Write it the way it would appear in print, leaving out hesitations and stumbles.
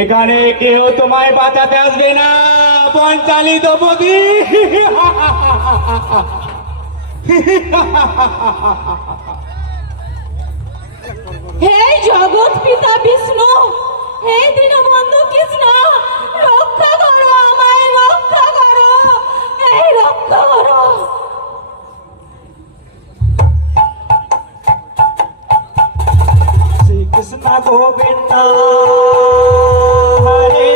এখানে কেউ তোমায় বাঁচাতে আসবে না, পঞ্চালী দ্রৌপদী। হে জগৎ পিতা বিষ্ণু, হে দীনবন্ধু কৃষ্ণ, রক্ষা করো আমায়, রক্ষা করো, এই রক্ষা করো। শ্রীকৃষ্ণ গোবিন্দ হরে